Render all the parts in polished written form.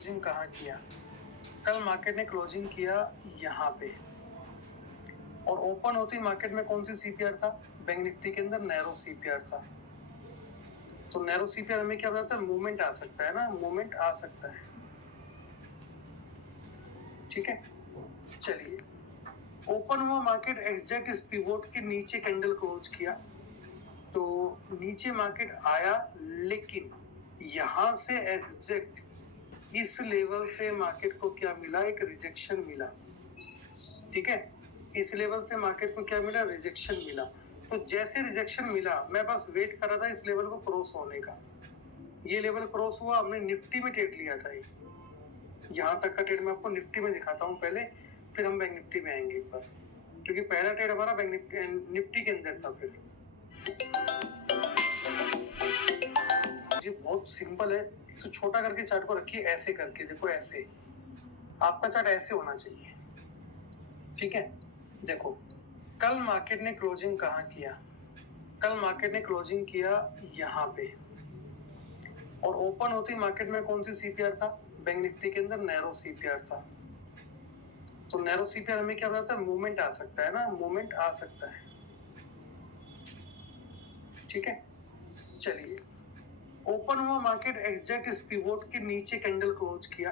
Closing कहाँ किया? कल मार्केट ने क्लोजिंग किया यहाँ पे और ओपन होती मार्केट में कौन सी सीपीआर था? बैंक निफ्टी के अंदर नैरो सीपीआर था। तो नैरो सीपीआर हमें क्या बताता है? मूवमेंट आ सकता है ना, मूवमेंट आ सकता है। ठीक है, चलिए ओपन हुआ मार्केट एग्जैक्ट इस पिवोट के नीचे कैंडल क्लोज किया, तो नीचे मार्केट आया, लेकिन यहां से एग्जैक्ट इस लेवल से मार्केट को क्या मिला? एक रिजेक्शन मिला। ठीक है, इस लेवल से मार्केट को क्या मिला? रिजेक्शन मिला। तो जैसे रिजेक्शन मिला, मैं बस वेट कर रहा था इस लेवल को क्रॉस होने का। ये लेवल क्रॉस हुआ, हमने निफ्टी में ट्रेड लिया था। यहाँ तक का ट्रेड मैं आपको निफ्टी में दिखाता हूँ पहले, फिर हम बैंक निफ्टी में आएंगे एक बार, क्योंकि पहला ट्रेड हमारा बैंक निफ्टी के अंदर था। फिर जी बहुत सिंपल है, तो छोटा करके चार्ट को रखिए, ऐसे करके देखो, ऐसे आपका चार्ट ऐसे होना चाहिए। ठीक है, देखो कल मार्केट ने क्लोजिंग कहाँ किया? कल मार्केट ने क्लोजिंग किया यहाँ पे और ओपन होती मार्केट में कौन सी सीपीआर था? बैंक निफ्टी के अंदर नैरो सीपीआर था। तो नैरो सीपीआर हमें क्या बताता है? मूवमेंट आ सकता है ना, मूवमेंट आ सकता है। ठीक है, चलिए ओपन हुआ मार्केट एग्जैक्ट इस पिवोट के नीचे कैंडल क्लोज किया,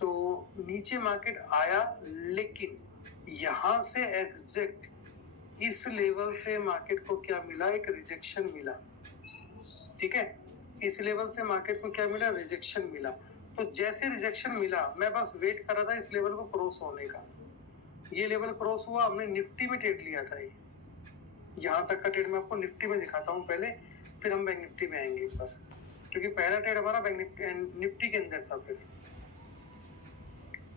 तो नीचे मार्केट आया, लेकिन यहां से एग्जैक्ट इस लेवल से मार्केट को क्या मिला? एक रिजेक्शन मिला। ठीक है, इस लेवल से मार्केट को क्या मिला? रिजेक्शन मिला। तो जैसे रिजेक्शन मिला, मैं बस वेट कर रहा था इस लेवल को क्रॉस होने का। ये लेवल क्रॉस हुआ, हमने निफ्टी में ट्रेड लिया था। यहाँ तक का ट्रेड मैं आपको निफ्टी में दिखाता हूँ पहले, फिर हम बैंक निफ्टी में आएंगे एक बार, क्योंकि पहला ट्रेड हमारा बैंक निफ्टी के अंदर था। फिर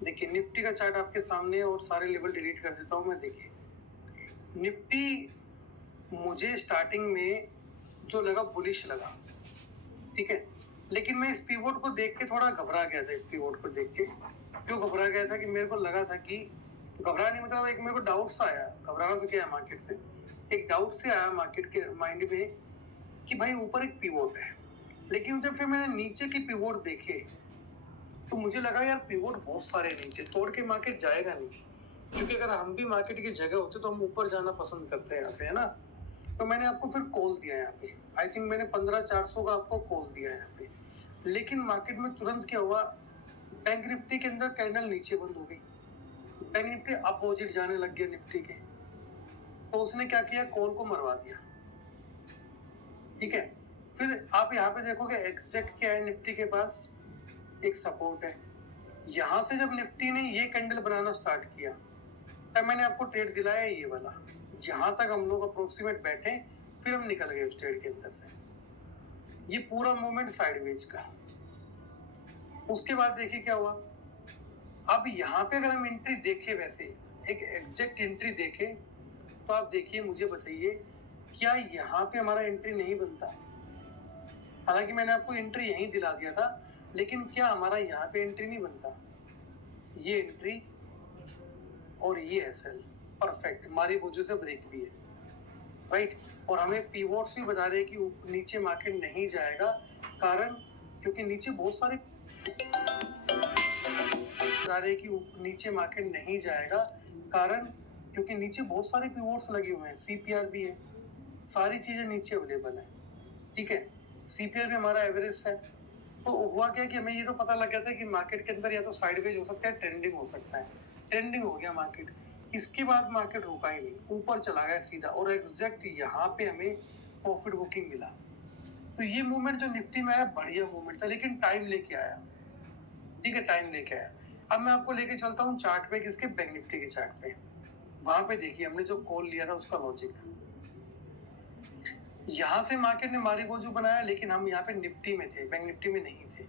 देखिए निफ्टी का चार्ट आपके सामने, और सारे लेवल डिलीट कर देता हूँ मैं। देखिए निफ्टी मुझे स्टार्टिंग में जो लगा, बुलिश लगा। ठीक है, लेकिन मैं इस पीवोट को देख के थोड़ा घबरा गया था। इस पीवोट को देख के क्यों घबरा गया था? कि मेरे को लगा था कि, घबरा नहीं मतलब, एक मेरे को डाउट सा आया। घबराना तो क्या है, मार्केट से एक डाउट से आया मार्केट के माइंड में कि भाई ऊपर एक पीवोट है। लेकिन जब फिर मैंने नीचे की पीवोट देखे, तो मुझे लगा यार पीवोट बहुत सारे नीचे, तोड़ के मार्केट जाएगा नहीं। क्योंकि अगर हम भी मार्केट की जगह होते तो हम ऊपर जाना पसंद करते हैं यहाँ पे, है ना। तो मैंने आपको फिर कॉल दिया यहाँ पे, आई थिंक मैंने 15,400 का आपको कॉल दिया यहाँ पे। लेकिन मार्केट में तुरंत क्या हुआ? बैंक निफ्टी के अंदर कैंडल नीचे बंद हो गई, बैंक निफ्टी अपोजिट जाने लग गया निफ्टी के। तो उसने क्या किया? कॉल को मरवा दिया। ठीक है, फिर आप यहाँ पे देखोगे एग्जैक्ट क्या है निफ्टी के पास? एक सपोर्ट है। यहां से जब निफ्टी ने ये कैंडल बनाना स्टार्ट किया, तब मैंने आपको ट्रेड दिलाया ये वाला। यहां तक हम लोग अप्रोक्सीमेट बैठे, फिर हम निकल गए उस ट्रेड के अंदर से। ये पूरा मूवमेंट साइडवेज का। उसके बाद देखिए क्या हुआ। अब यहाँ पे अगर हम एंट्री देखें, वैसे एक एग्जैक्ट एंट्री देखें, तो आप देखिए, मुझे बताइए क्या यहाँ पे हमारा एंट्री नहीं बनता? हालांकि मैंने आपको एंट्री यहीं दिला दिया था, लेकिन क्या हमारा यहाँ पे एंट्री नहीं बनता? ये एंट्री और ये एसएल परफेक्ट, हमारी वजह से ब्रेक भी है, राइट। और हमें पीवोट्स भी बता रहे हैं कि नीचे मार्केट नहीं जाएगा, कारण क्योंकि नीचे बहुत सारे बता रहे हैं कि नीचे मार्केट नहीं जाएगा, कारण क्योंकि नीचे बहुत सारे पीवोट्स लगे हुए हैं, सीपीआर भी है, सारी चीजें नीचे अवेलेबल है। ठीक है, सीपीआर भी हमारा एवरेज है। तो हुआ क्या कि हमें ये तो पता लग गया था कि मार्केट के अंदर या तो साइडवेज हो सकता है, ट्रेंडिंग हो सकता है। ट्रेंडिंग हो गया मार्केट, इसके बाद मार्केट रुका ही नहीं, ऊपर चला गया सीधा, और एग्जैक्ट यहाँ पे हमें प्रॉफिट बुकिंग मिला। तो ये मूवमेंट जो निफ्टी में आया, बढ़िया मूवमेंट था, लेकिन टाइम लेके आया। ठीक है, टाइम लेके आया। अब मैं आपको लेके चलता हूँ चार्ट पे, किसके? बैंक निफ्टी के चार्ट पे। वहां पे देखिए हमने जो कॉल लिया था उसका लॉजिक। यहाँ से मार्केट ने मारी गोजू बनाया, लेकिन हम यहाँ पे निफ्टी में थे, बैंक निफ्टी में नहीं थे।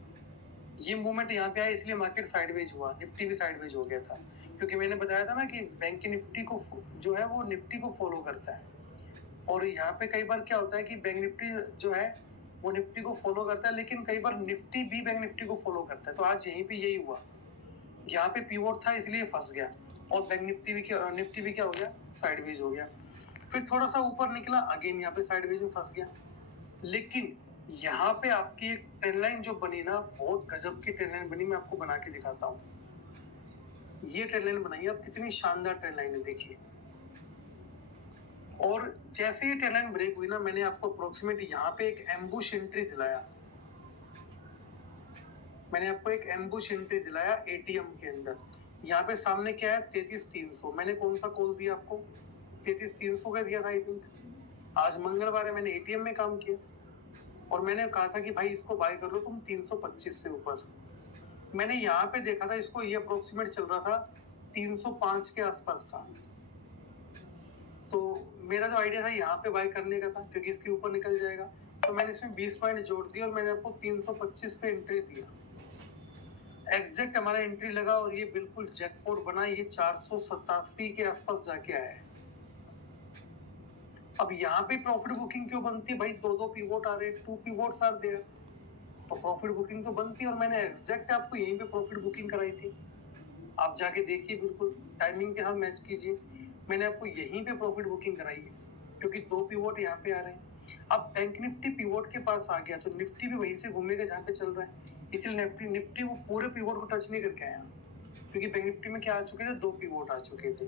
ये मूवमेंट यहाँ पे आया, इसलिए मार्केट साइडवेज हुआ, निफ्टी भी साइडवेज हो गया था। क्योंकि मैंने बताया था ना कि बैंक की निफ्टी को जो है वो निफ्टी को फॉलो करता है। और यहाँ पे कई बार क्या होता है कि बैंक निफ्टी जो है वो निफ्टी को फॉलो करता है, लेकिन कई बार निफ्टी भी बैंक निफ्टी को फॉलो करता है। तो आज यहीं पे यही हुआ, यहाँ पे पीवोट था इसलिए फंस गया, और बैंक निफ्टी भी क्या हो गया? साइडवेज हो गया। फिर थोड़ा सा ऊपर निकला, अगेन यहाँ पे साइडवेज में फंस गया। लेकिन यहाँ पे आपकी एक ट्रेंड लाइन जो बनी ना, बहुत गजब की ट्रेंड लाइन बनी। मैं आपको बना के दिखाता हूँ। ये ट्रेंड लाइन बनाई है, अब कितनी शानदार ट्रेंड लाइन है, देखिए। और जैसे ही ट्रेंड लाइन ब्रेक हुई ना, मैंने आपको अप्रोक्सीमेट यहाँ पे एक एम्बुश एंट्री दिलाया। मैंने आपको एक एम्बुश एंट्री दिलाया एटीएम के अंदर। यहाँ पे सामने क्या है, 33,300। मैंने कौन सा कॉल दिया आपको, 33,300 का दिया था आई थिंक। आज मंगलवार है, मैंने एटीएम में काम किया और मैंने कहा था कि भाई इसको बाय कर लो तुम 325 से ऊपर। मैंने यहाँ पे देखा था इसको, ये अप्रोक्सीमेट चल रहा था 305 के आसपास था। तो मेरा जो आइडिया था यहाँ पे बाय करने का था, क्योंकि इसके ऊपर निकल जाएगा। तो मैंने इसमें 20 पॉइंट जोड़ दिया और मैंने आपको 325 पे एंट्री दिया। एग्जैक्ट हमारा एंट्री लगा और ये बिल्कुल जैकपॉट बना। ये 487 के आसपास जाके आया है। अब यहाँ पे प्रॉफिट बुकिंग क्यों बनती है भाई, दो पिवोट आ रहे, 2 पिवोट्स आर देयर, तो प्रॉफिट बुकिंग तो बनती है। और मैंने एग्जैक्ट आपको यहीं पे प्रॉफिट बुकिंग कराई थी। आप जाके देखिए, बिल्कुल टाइमिंग के साथ मैच कीजिए। मैंने आपको यहीं पे प्रॉफिट बुकिंग कराई है, क्योंकि 2 पिवोट यहाँ पे आ रहे हैं। अब बैंक निफ्टी पिवोट के पास आ गया तो निफ्टी भी वहीं से घूमेगा जहाँ पे चल रहा है। इसलिए निफ्टी वो पूरे पिवोट को टच नहीं करके आया, क्योंकि बैंक निफ्टी में क्या आ चुके थे, 2 पिवोट आ चुके थे,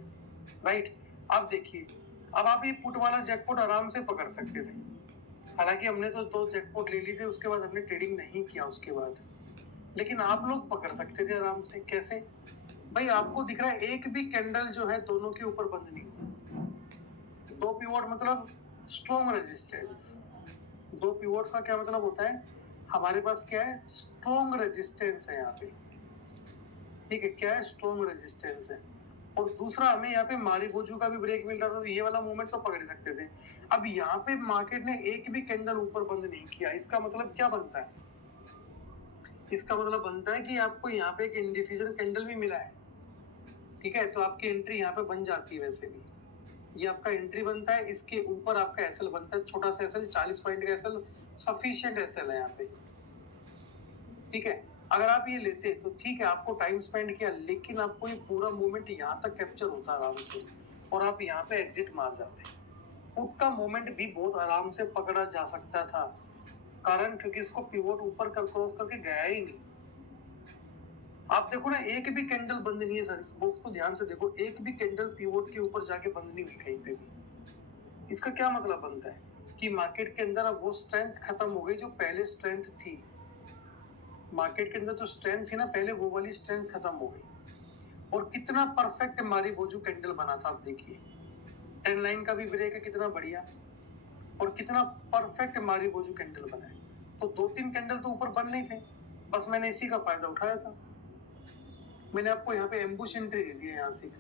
राइट। अब देखिए, अब आप ये पुट वाला जैकपॉट आराम से पकड़ सकते थे। हालांकि हमने तो 2 जैकपॉट ले ली थे, उसके बाद हमने ट्रेडिंग नहीं किया उसके बाद, लेकिन आप लोग पकड़ सकते थे आराम से। कैसे भाई, आपको दिख रहा है एक भी कैंडल जो है दोनों के ऊपर बंद नहीं हुआ। 2 पिवोट मतलब स्ट्रॉन्ग रेजिस्टेंस। 2 पिवोट्स का क्या मतलब होता है, हमारे पास क्या है, स्ट्रॉन्ग रेजिस्टेंस है यहाँ पे, ठीक है। क्या है, स्ट्रॉन्ग रेजिस्टेंस है। और दूसरा, हमें यहाँ पे मारीबोजू का भी ब्रेक मिल रहा था, तो ये वाला मूवमेंट तो पकड़ सकते थे। अब यहाँ पे मार्केट ने एक भी कैंडल ऊपर बंद नहीं किया। इसका मतलब क्या बनता है, इसका मतलब बनता है कि आपको यहाँ पे एक इंडिसीजन कैंडल भी मिला है, ठीक है। तो आपकी एंट्री यहाँ पे बन जाती है। वैसे भी ये आपका एंट्री बनता है, इसके ऊपर आपका एसएल बनता है, छोटा सा एसएल, 40 पॉइंट का एसएल, सफिशिएंट एसएल है यहाँ पे, ठीक है। अगर आप ये लेते तो ठीक है, आपको टाइम स्पेंड किया, लेकिन आपको ये पूरा मूवमेंट यहाँ तक कैप्चर होता आराम से, और आप यहाँ पे एग्जिट मार जाते। पुट का मूवमेंट भी बहुत आराम से पकड़ा जा सकता था, कारण क्योंकि इसको पिवोट ऊपर कर क्रॉस करके गया ही नहीं। आप देखो ना, एक भी कैंडल बंद नहीं है सर, इस बॉक्स को ध्यान से देखो, एक भी कैंडल पिवोट के ऊपर जाके बंद नहीं हुई कहीं पे भी। इसका क्या मतलब बनता है कि मार्केट के अंदर अब वो स्ट्रेंथ खत्म हो गई जो पहले स्ट्रेंथ थी। मार्केट के अंदर जो स्ट्रेंथ थी ना पहले, वो वाली स्ट्रेंथ खत्म हो गई। और कितना परफेक्ट मारीबोजू कैंडल बना था, आप देखिए। ट्रेंड लाइन का भी ब्रेक है कितना बढ़िया, और कितना परफेक्ट मारीबोजू कैंडल बना है। तो 2-3 कैंडल तो ऊपर बन नहीं थे, बस मैंने इसी का फायदा उठाया था। मैंने आपको यहाँ पे एम्बुश एंट्री दे दी है, यहाँ से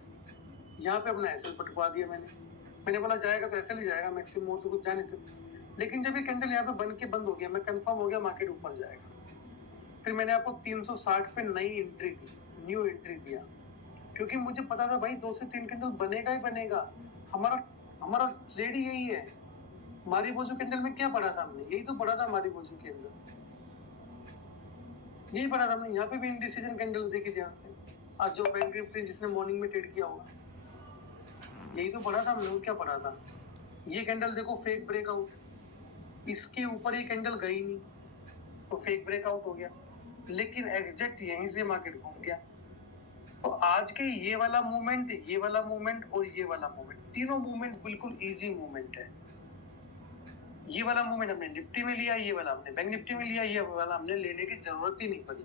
यहाँ पे अपना एसएल पटवा दिया। मैंने बोला जाएगा तो एसएल ही जाएगा, मैक्सिमम और तो कुछ जा नहीं सकता। लेकिन जब ये कैंडल यहाँ पे बन के बंद हो गया, मैं कंफर्म हो गया मार्केट ऊपर जाएगा। फिर मैंने आपको 360 पे नई एंट्री दी, न्यू एंट्री दिया, क्योंकि मुझे पता था भाई 2 से 3 कैंडल बनेगा ही बनेगा। हमारा ट्रेड ही यही है। मारीबोजू कैंडल में क्या पढ़ा था हमने, यही तो पढ़ा था मारीबोजू के अंदर, यही पढ़ा था हमने। यहाँ पे भी इंडिसीजन कैंडल देखी ध्यान से, आज जो बैंक निफ्टी जिसने मॉर्निंग में ट्रेड किया होगा, यही तो पढ़ा था हमने। और क्या पढ़ा था, ये कैंडल देखो फेक ब्रेकआउट, इसके ऊपर ये कैंडल गई नहीं तो फेक ब्रेकआउट हो गया, लेकिन एग्जैक्ट यहीं से मार्केट घूम गया। तो आज के ये वाला मूवमेंट, ये वाला मूवमेंट और ये वाला मूवमेंट, तीनों मूवमेंट बिल्कुल इजी मूवमेंट है। ये वाला मूवमेंट हमने निफ्टी में लिया, ये वाला हमने बैंक निफ्टी में लिया, ये वाला हमने लेने की जरूरत ही नहीं पड़ी,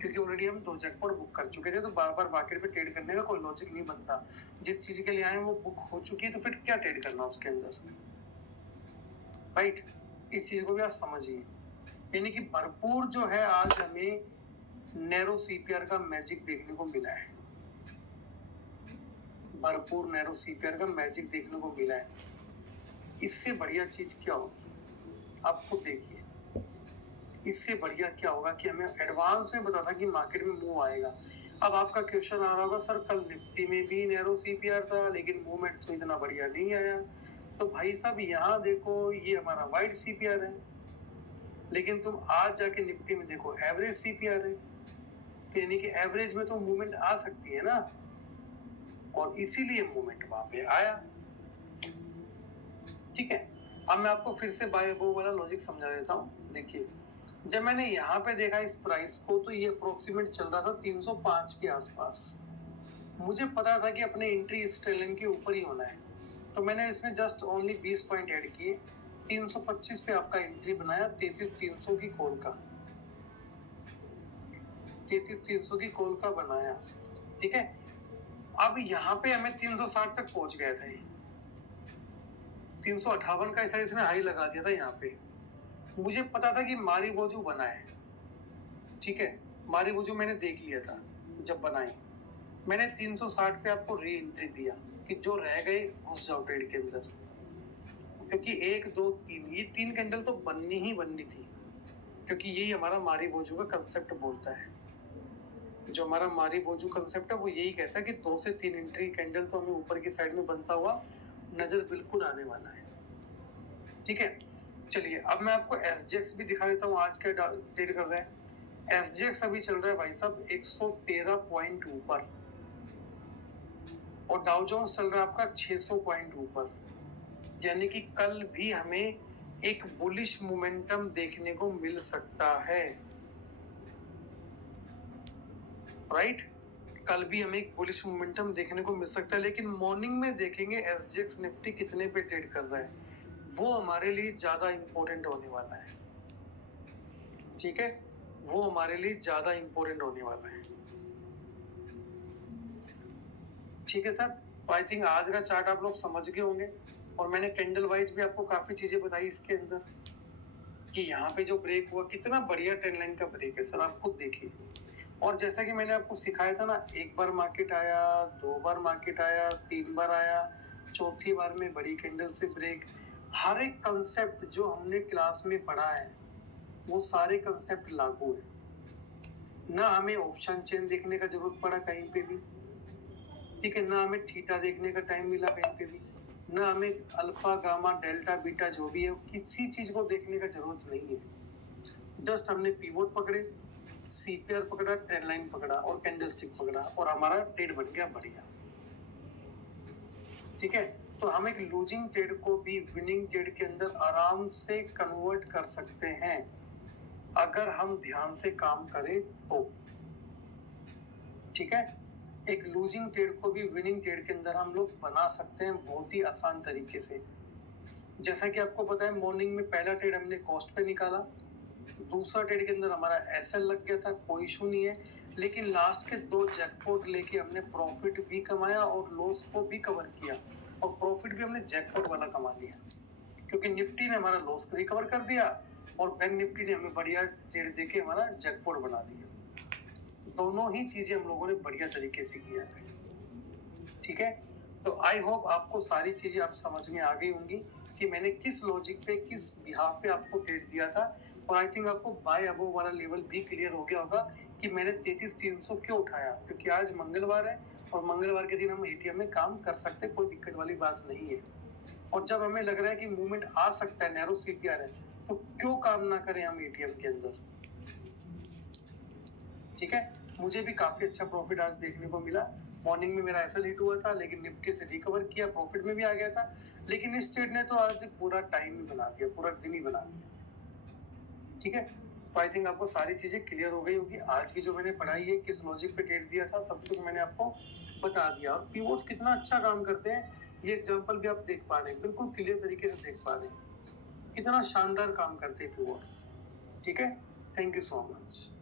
क्योंकि ऑलरेडी हम 2 जैकपॉट बुक कर चुके थे। तो बार बार मार्केट पे ट्रेड करने का कोई लॉजिक नहीं बनता। जिस चीज के लिए आए वो बुक हो चुकी है, तो फिर क्या ट्रेड करना उसके अंदर, राइट। इस चीज को भी आप समझिए। यानी कि भरपूर जो है आज हमें नैरो सीपीआर का मैजिक देखने को मिला है, भरपूर नैरो सीपीआर का मैजिक देखने को मिला है। इससे बढ़िया चीज क्या होगी, आप खुद देखिए। इससे बढ़िया क्या होगा कि हमें एडवांस में पता था कि मार्केट में मूव आएगा। अब आपका क्वेश्चन आ रहा होगा, सर कल निफ्टी में भी नैरो सीपीआर था लेकिन मूवमेंट तो इतना बढ़िया नहीं आया। तो भाई साहब यहाँ देखो, ये हमारा वाइड सीपीआर है, लेकिन तुम आज जाके निफ्टी में देखो एवरेज सीपीआर है। तो यानी कि एवरेज में तो मूवमेंट आ सकती है ना, और इसीलिए मूवमेंट वहां पे आया, ठीक है। अब मैं आपको फिर से बाय बो वाला लॉजिक समझा देता हूँ। देखिए जब मैंने यहाँ पे देखा इस प्राइस को तो ये अप्रोक्सीमेट चल रहा था 305 के आसपास। मुझे पता था कि अपने एंट्री इस ट्रेन लाइन के ऊपर ही होना है, तो मैंने इसमें जस्ट ओनली 20 पॉइंट ऐड किए। 325 पे आपका एंट्री बनाया 33,300 की कॉल का, 33,300 की कॉल का बनाया। ठीक है, अब यहाँ पे हमें 360 तक पहुंच गया था। ये 358 का ऐसा इसने हाई लगा दिया था यहाँ पे। मुझे पता था कि मारी बोझू बना है। ठीक है, मारी बोझू मैंने देख लिया था जब बनाई। मैंने 360 पे आपको री एंट्री दिया कि जो रह गए घुस जाओ ट्रेड के अंदर, क्योंकि 1 2 3 ये 3 कैंडल तो बननी ही बननी थी, क्योंकि यही हमारा मारी बोझू का कंसेप्ट बोलता है। जो हमारा मारी बोझू कंसेप्ट है वो यही कहता है कि 2 से 3 एंट्री कैंडल तो हमें ऊपर की साइड में बनता हुआ नजर बिल्कुल आने वाला है। ठीक है, चलिए अब मैं आपको एसजेएक्स भी दिखा देता हूँ आज क्या ट्रेड कर रहा है। एसजेएक्स अभी चल रहा है भाई साहब 113 पॉइंट ऊपर, और डाउ जोन्स चल रहा है आपका 600 पॉइंट ऊपर। यानी कि कल भी हमें एक बुलिश मोमेंटम देखने को मिल सकता है, राइट। कल भी हमें एक बुलिश मोमेंटम देखने को मिल सकता है, लेकिन मॉर्निंग में देखेंगे एसजेएक्स निफ्टी कितने पे ट्रेड कर रहा है, वो हमारे लिए ज्यादा इंपॉर्टेंट होने वाला है। ठीक है, वो हमारे लिए ज्यादा इंपॉर्टेंट होने वाला है। ठीक है सर, आई थिंक आज का चार्ट आप लोग समझ गए होंगे, और मैंने कैंडल वाइज भी आपको काफी चीजें बताई इसके अंदर कि यहाँ पे जो ब्रेक हुआ कितना बढ़िया ट्रेंड लाइन का ब्रेक है सर, आप खुद देखिए। और जैसा कि मैंने आपको सिखाया था ना, एक बार मार्केट आया, 2 बार मार्केट आया, 3 बार आया, चौथी बार में बड़ी कैंडल से ब्रेक। हर एक कंसेप्ट जो हमने क्लास में पढ़ा है वो सारे कंसेप्ट लागू है। ना हमें ऑप्शन चेन देखने का जरूरत पड़ा कहीं पे भी, ठीक है, ना हमें थीटा देखने का टाइम मिला कहीं पे भी, ना हमें अल्फा गामा डेल्टा बीटा जो भी है किसी चीज को देखने का जरूरत नहीं है। जस्ट हमने पीवोट पकड़े, सीपीआर पकड़ा, ट्रेंड लाइन पकड़ा और कैंडलस्टिक पकड़ा, और हमारा ट्रेड बन गया बढ़िया। ठीक है, तो हम एक लूजिंग ट्रेड को भी विनिंग ट्रेड के अंदर आराम से कन्वर्ट कर सकते हैं अगर हम ध्यान से काम करें तो। ठीक है, एक लूजिंग ट्रेड को भी विनिंग ट्रेड के अंदर हम लोग बना सकते हैं बहुत ही आसान तरीके से। जैसा कि आपको पता है मॉर्निंग में पहला ट्रेड हमने कॉस्ट पे निकाला, दूसरा ट्रेड के अंदर हमारा एसएल लग गया था, कोई इशू नहीं है, लेकिन लास्ट के 2 जैकपॉट लेके हमने प्रॉफिट भी कमाया और लॉस को भी कवर किया, और प्रॉफिट भी हमने जैकपॉट वाला कमा लिया, क्योंकि निफ्टी ने हमारा लॉस रिकवर कर दिया और बैंक निफ्टी ने हमें बढ़िया ट्रेड देके हमारा जैकपॉट बना दिया। दोनों ही चीजें हम लोगों ने बढ़िया तरीके से किया है। ठीक है, तो आई होप आपको सारी चीजें आप समझ में आ गई होंगी कि मैंने किस लॉजिक पे किस बिहाफ पे आपको ट्रेड दिया था, और आई थिंक आपको बाय अबोव वाला लेवल भी क्लियर हो गया होगा कि मैंने 33,300 क्यों उठाया, क्योंकि आज मंगलवार है और मंगलवार के दिन हम एटीएम में काम कर सकते, कोई दिक्कत वाली बात नहीं है। और जब हमें लग रहा है कि मूवमेंट आ सकता है, नैरो सीपीआर है, तो क्यों काम ना करें हम एटीएम के अंदर। ठीक है, मुझे भी काफी अच्छा प्रॉफिट आज देखने को मिला। मॉर्निंग में मेरा एसएल हिट हुआ था, लेकिन निफ्टी से रिकवर किया, प्रॉफिट में भी आ गया था, लेकिन इस ट्रेड ने तो आज पूरा टाइम ही बना दिया, पूरा दिन ही बना दिया। ठीक है, तो आई थिंक आपको सारी चीजें क्लियर हो गई होगी। आज की जो मैंने पढ़ाई है, किस लॉजिक पे ट्रेड दिया था, सब कुछ मैंने आपको बता दिया। और पीवोट्स कितना अच्छा काम करते हैं, ये एग्जांपल भी आप देख पा रहे हैं, बिल्कुल क्लियर तरीके से देख पा रहे हैं कितना शानदार काम करते हैं पीवोट्स। ठीक है, थैंक यू सो मच।